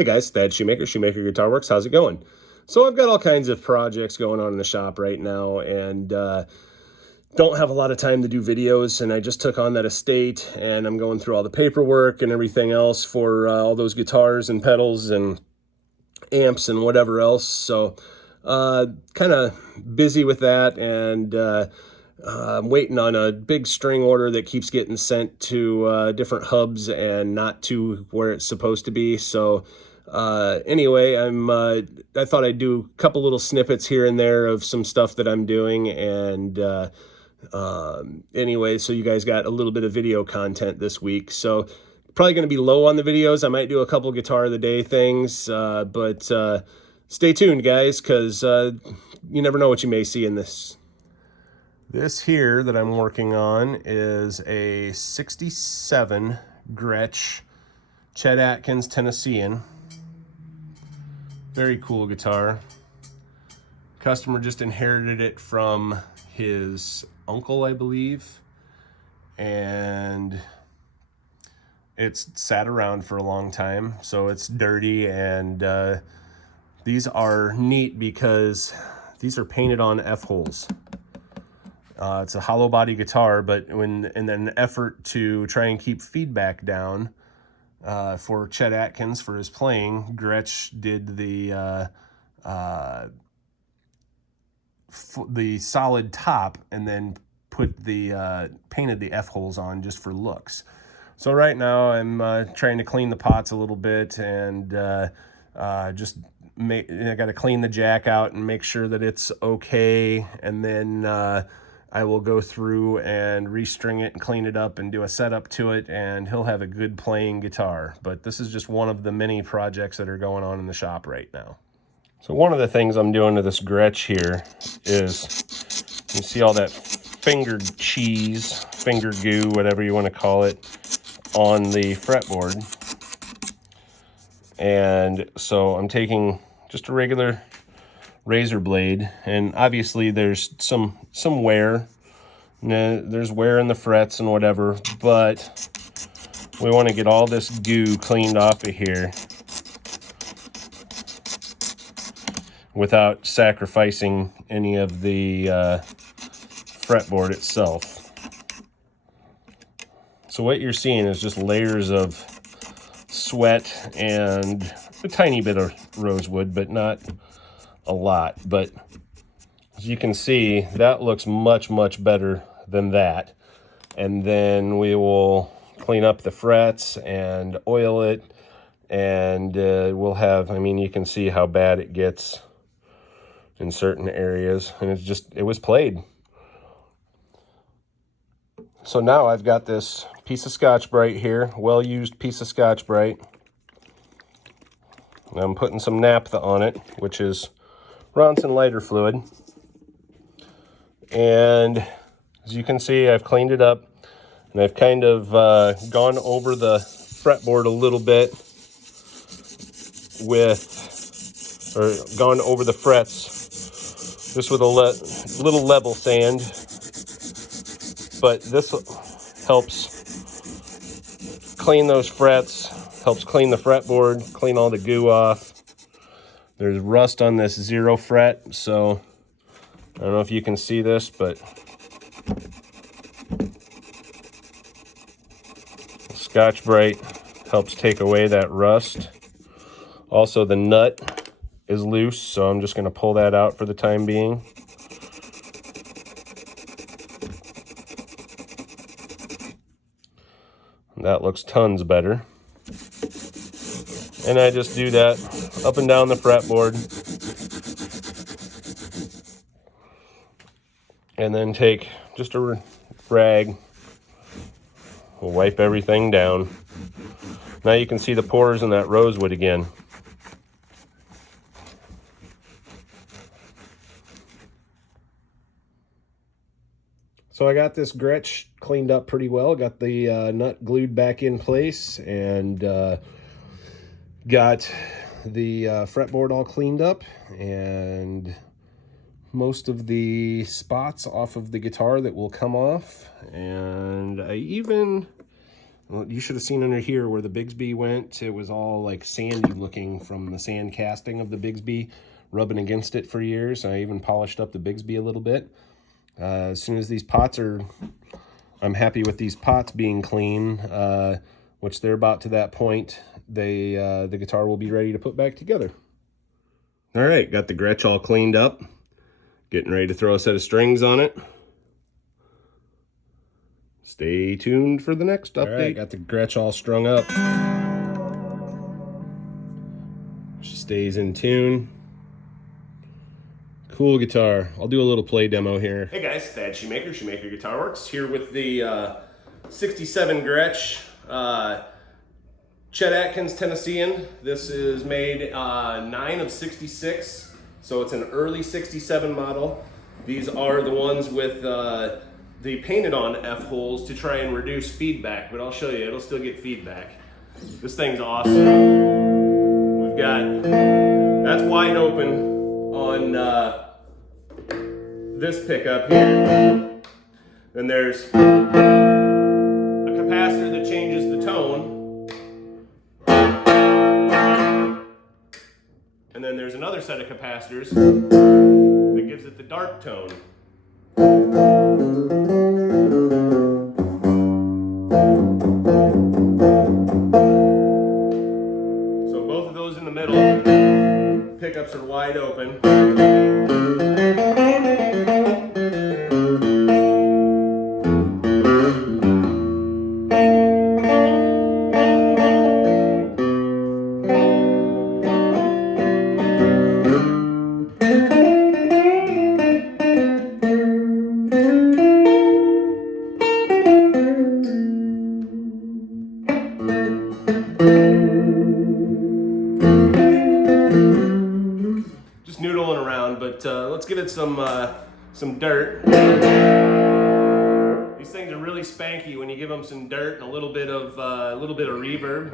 Hey guys, Thad Shoemaker, Shoemaker Guitar Works. How's it going? So I've got all kinds of projects going on in the shop right now, and don't have a lot of time to do videos, and I just took on that estate, and I'm going through all the paperwork and everything else for all those guitars and pedals and amps and whatever else. So kind of busy with that, and I'm waiting on a big string order that keeps getting sent to different hubs and not to where it's supposed to be. So anyway, I thought I'd do a couple little snippets here and there of some stuff that I'm doing, and anyway, so you guys got a little bit of video content this week. So probably going to be low on the videos. I might do a couple guitar of the day things, but stay tuned, guys, because you never know what you may see in this. This here that I'm working on is a 67 Gretsch Chet Atkins Tennessean. Very cool guitar. Customer just inherited it from his uncle, I believe, and it's sat around for a long time, so it's dirty, and these are neat because these are painted on F-holes. It's a hollow body guitar, but in an effort to try and keep feedback down for Chet Atkins for his playing, Gretsch did the solid top and then put the painted the F-holes on just for looks. So right now I'm trying to clean the pots a little bit, and I got to clean the jack out and make sure that it's okay, and then I will go through and restring it and clean it up and do a setup to it, and he'll have a good playing guitar. But this is just one of the many projects that are going on in the shop right now. So one of the things I'm doing to this Gretsch here is, you see all that fingered cheese, finger goo, whatever you want to call it, on the fretboard. And so I'm taking just a regular razor blade, and obviously there's some wear. There's wear in the frets and whatever, but we want to get all this goo cleaned off of here without sacrificing any of the fretboard itself. So what you're seeing is just layers of sweat and a tiny bit of rosewood, but not a lot. But as you can see, that looks much better than that. And then we will clean up the frets and oil it, and we'll have, I mean, you can see how bad it gets in certain areas, and it was played. So now I've got this piece of Scotch-Brite here, well-used piece of Scotch-Brite. I'm putting some naphtha on it, which is Ronson lighter fluid. And as you can see, I've cleaned it up, and I've kind of gone over the fretboard a little bit gone over the frets just with a little level sand. But this helps clean those frets, helps clean the fretboard, clean all the goo off. There's rust on this 0 fret, so I don't know if you can see this, but Scotch-Brite helps take away that rust. Also, the nut is loose, so I'm just going to pull that out for the time being. That looks tons better. And I just do that up and down the fretboard. And then take just a rag. We'll wipe everything down. Now you can see the pores in that rosewood again. So I got this Gretsch cleaned up pretty well. Got the nut glued back in place, and got the fretboard all cleaned up, and most of the spots off of the guitar that will come off. And I even Well, you should have seen under here where the Bigsby went. It was all like sandy looking from the sand casting of the Bigsby, rubbing against it for years. I even polished up the Bigsby a little bit. As soon as these pots are, I'm happy with these pots being clean, which they're about to that point. The guitar will be ready to put back together. All right, got the Gretsch all cleaned up. Getting ready to throw a set of strings on it. Stay tuned for the next update. All right, got the Gretsch all strung up. She stays in tune. Cool guitar. I'll do a little play demo here. Hey guys, Thad Shoemaker, Shoemaker Guitar Works, here with the 67 Gretsch Chet Atkins Tennessean. This is made 9 of 66, so it's an early 67 model. These are the ones with the painted on F-holes to try and reduce feedback, but I'll show you, it'll still get feedback. This thing's awesome. We've got, that's wide open on this pickup here. Then there's a capacitor that changes the tone. And then there's another set of capacitors that gives it the dark tone. So both of those in the middle, pickups are wide open. Just noodling around, but let's give it some dirt. These things are really spanky when you give them some dirt and a little bit of reverb.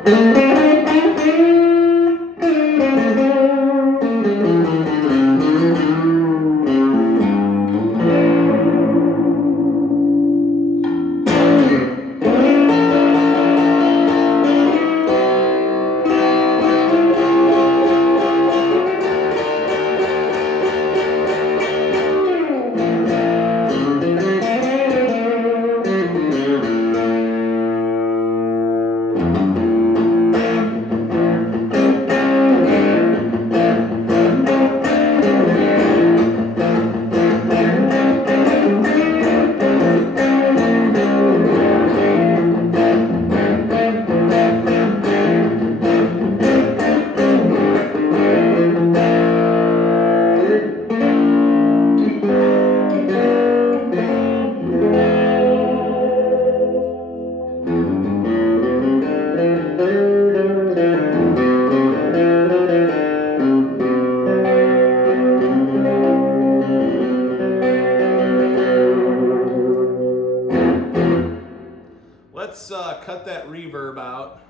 Let's cut that reverb out.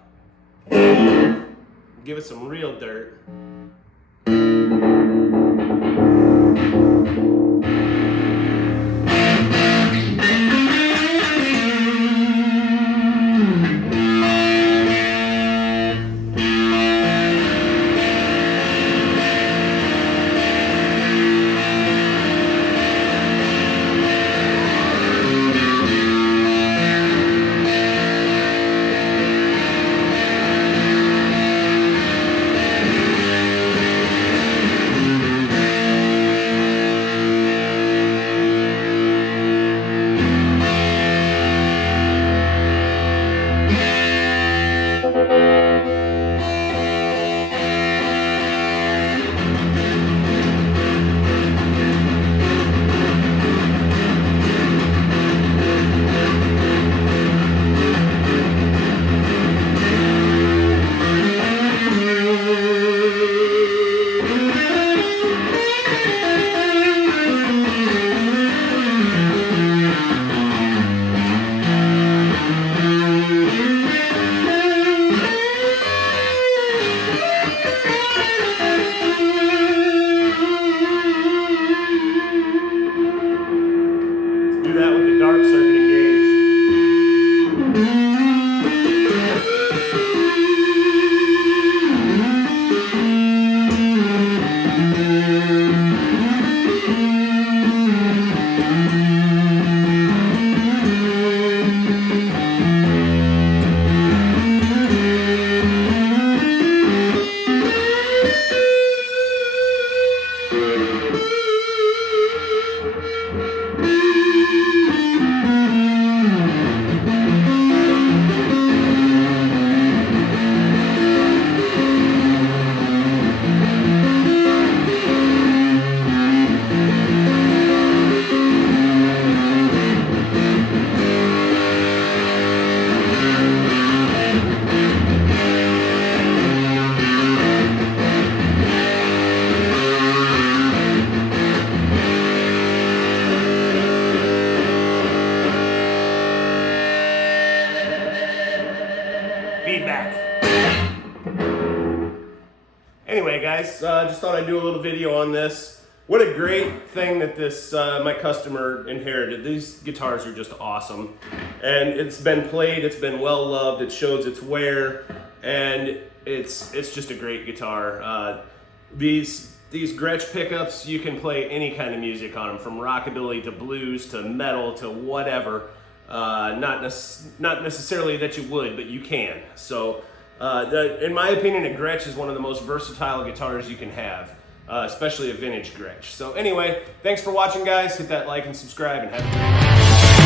Give it some real dirt. Do that with the dark circuit engaged. guys, just thought I'd do a little video on this. What a great thing that this my customer inherited. These guitars are just awesome, and it's been played, it's been well loved, it shows its wear, and it's just a great guitar. These Gretsch pickups, you can play any kind of music on them, from rockabilly to blues to metal to whatever. Not necessarily that you would, but you can. So in my opinion, a Gretsch is one of the most versatile guitars you can have, especially a vintage Gretsch. So anyway, thanks for watching, guys. Hit that like and subscribe, and have a great day.